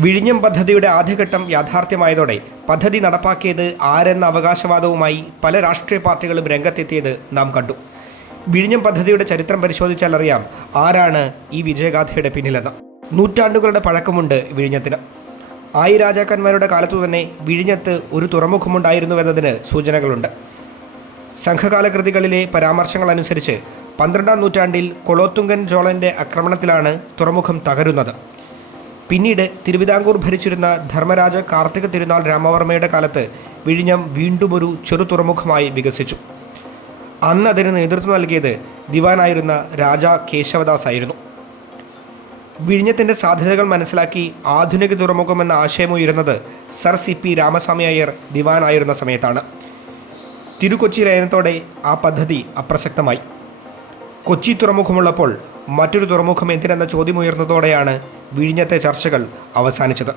വിഴിഞ്ഞം പദ്ധതിയുടെ ആദ്യഘട്ടം യാഥാർത്ഥ്യമായതോടെ പദ്ധതി നടപ്പാക്കിയത് ആരെന്ന അവകാശവാദവുമായി പല രാഷ്ട്രീയ പാർട്ടികളും രംഗത്തെത്തിയത് നാം കണ്ടു. വിഴിഞ്ഞം പദ്ധതിയുടെ ചരിത്രം പരിശോധിച്ചാൽ അറിയാം ആരാണ് ഈ വിജയഗാഥയുടെ പിന്നിലെന്ന്. നൂറ്റാണ്ടുകളുടെ പഴക്കമുണ്ട് വിഴിഞ്ഞത്തിന്. രാജാക്കന്മാരുടെ കാലത്തു തന്നെ വിഴിഞ്ഞത്ത് ഒരു തുറമുഖമുണ്ടായിരുന്നുവെന്നതിന് സൂചനകളുണ്ട്. സംഘകാല കൃതികളിലെ പരാമർശങ്ങളനുസരിച്ച് 12ാം നൂറ്റാണ്ടിൽ കൊളോത്തുങ്കൻ ചോളൻ്റെ ആക്രമണത്തിലാണ് തുറമുഖം തകരുന്നത്. പിന്നീട് തിരുവിതാംകൂർ ഭരിച്ചിരുന്ന ധർമ്മരാജ കാർത്തിക തിരുനാൾ രാമവർമ്മയുടെ കാലത്ത് വിഴിഞ്ഞം വീണ്ടും ഒരു ചെറു തുറമുഖമായി വികസിച്ചു. അന്ന് അതിന് നേതൃത്വം നൽകിയത് ദിവാനായിരുന്ന രാജാ കേശവദാസ് ആയിരുന്നു. വിഴിഞ്ഞത്തിൻ്റെ സാധ്യതകൾ മനസ്സിലാക്കി ആധുനിക തുറമുഖമെന്ന ആശയമുയരുന്നത് സർ CP രാമസ്വാമി അയ്യർ ദിവാനായിരുന്ന സമയത്താണ്. തിരുക്കൊച്ചി ലയനത്തോടെ ആ പദ്ധതി അപ്രസക്തമായി. കൊച്ചി തുറമുഖമുള്ളപ്പോൾ മറ്റൊരു തുറമുഖം എന്തിനെന്ന ചോദ്യമുയർന്നതോടെയാണ് വിഴിഞ്ഞത്തെ ചർച്ചകൾ അവസാനിച്ചത്.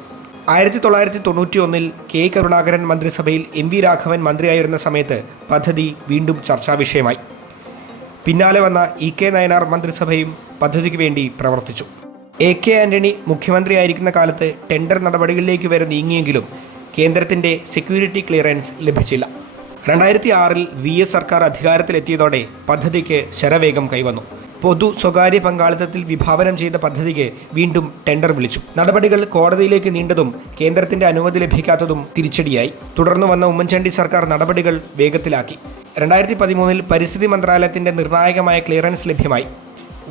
1991 K. കരുണാകരൻ മന്ത്രിസഭയിൽ MV രാഘവൻ മന്ത്രിയായിരുന്ന സമയത്ത് പദ്ധതി വീണ്ടും ചർച്ചാ വിഷയമായി. പിന്നാലെ വന്ന EK നയനാർ മന്ത്രിസഭയും പദ്ധതിക്ക് വേണ്ടി പ്രവർത്തിച്ചു. AK ആൻ്റണി മുഖ്യമന്ത്രിയായിരിക്കുന്ന കാലത്ത് ടെൻഡർ നടപടികളിലേക്ക് വരെ നീങ്ങിയെങ്കിലും കേന്ദ്രത്തിൻ്റെ സെക്യൂരിറ്റി ക്ലിയറൻസ് ലഭിച്ചില്ല. 2006 VS സർക്കാർ അധികാരത്തിലെത്തിയതോടെ പദ്ധതിക്ക് ശരവേഗം കൈവന്നു. പൊതു സ്വകാര്യ പങ്കാളിത്തത്തിൽ വിഭാവനം ചെയ്ത പദ്ധതിക്ക് വീണ്ടും ടെൻഡർ വിളിച്ചു. നടപടികൾ കോടതിയിലേക്ക് നീണ്ടതും കേന്ദ്രത്തിന്റെ അനുമതി ലഭിക്കാത്തതും തിരിച്ചടിയായി. തുടർന്നു വന്ന ഉമ്മൻചാണ്ടി സർക്കാർ നടപടികൾ വേഗത്തിലാക്കി. 2013 പരിസ്ഥിതി മന്ത്രാലയത്തിന്റെ നിർണായകമായ ക്ലിയറൻസ് ലഭ്യമായി.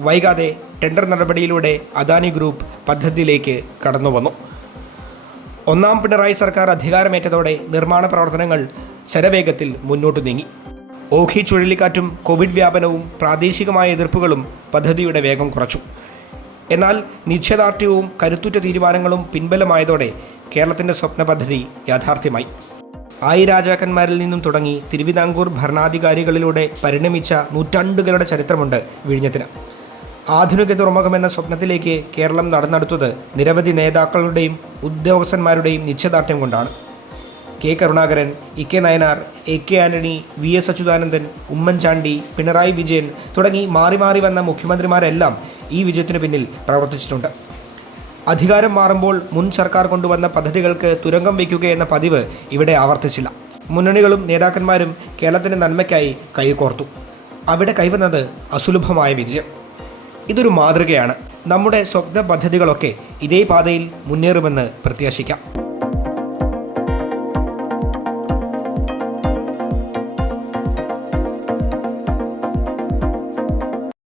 വൈകാതെ ടെൻഡർ നടപടിയിലൂടെ അദാനി ഗ്രൂപ്പ് പദ്ധതിയിലേക്ക് കടന്നുവന്നു. ഒന്നാം പിണറായി സർക്കാർ അധികാരമേറ്റതോടെ നിർമ്മാണ പ്രവർത്തനങ്ങൾ ശരവേഗത്തിൽ മുന്നോട്ടു നീങ്ങി. ഓഖി ചുഴലിക്കാറ്റും കോവിഡ് വ്യാപനവും പ്രാദേശികമായ എതിർപ്പുകളും പദ്ധതിയുടെ വേഗം കുറച്ചു. എന്നാൽ നിശ്ചയദാർഢ്യവും കരുത്തുറ്റ തീരുമാനങ്ങളും പിൻബലമായതോടെ കേരളത്തിൻ്റെ സ്വപ്ന പദ്ധതി യാഥാർത്ഥ്യമായി. രാജാക്കന്മാരിൽ നിന്നും തുടങ്ങി തിരുവിതാംകൂർ ഭരണാധികാരികളിലൂടെ പരിണമിച്ച നൂറ്റാണ്ടുകളുടെ ചരിത്രമുണ്ട് വിഴിഞ്ഞത്തിന്. ആധുനിക തുറമുഖമെന്ന സ്വപ്നത്തിലേക്ക് കേരളം നടന്നെടുത്തത് നിരവധി നേതാക്കളുടെയും ഉദ്യോഗസ്ഥന്മാരുടെയും നിശ്ചയദാർഢ്യം കൊണ്ടാണ്. K. Karunakaran, EK Nayanar, AK Antony, VS Achuthanandan, Oommen Chandy, Pinarayi Vijayan തുടങ്ങി മാറി മാറി വന്ന മുഖ്യമന്ത്രിമാരെല്ലാം ഈ വിജയത്തിനു പിന്നിൽ പ്രവർത്തിച്ചിട്ടുണ്ട്. അധികാരം മാറുമ്പോൾ മുൻ സർക്കാർ കൊണ്ടുവന്ന പദ്ധതികൾക്ക് തുരങ്കം വയ്ക്കുകയെന്ന പതിവ് ഇവിടെ ആവർത്തിച്ചില്ല. മുന്നണികളും നേതാക്കന്മാരും കേരളത്തിൻ്റെ നന്മയ്ക്കായി കൈകോർത്തു. അവിടെ കൈവന്നത് അസുലഭമായ വിജയം. ഇതൊരു മാതൃകയാണ്. നമ്മുടെ സ്വപ്ന പദ്ധതികളൊക്കെ ഇതേ പാതയിൽ മുന്നേറുമെന്ന് പ്രത്യാശിക്കാം.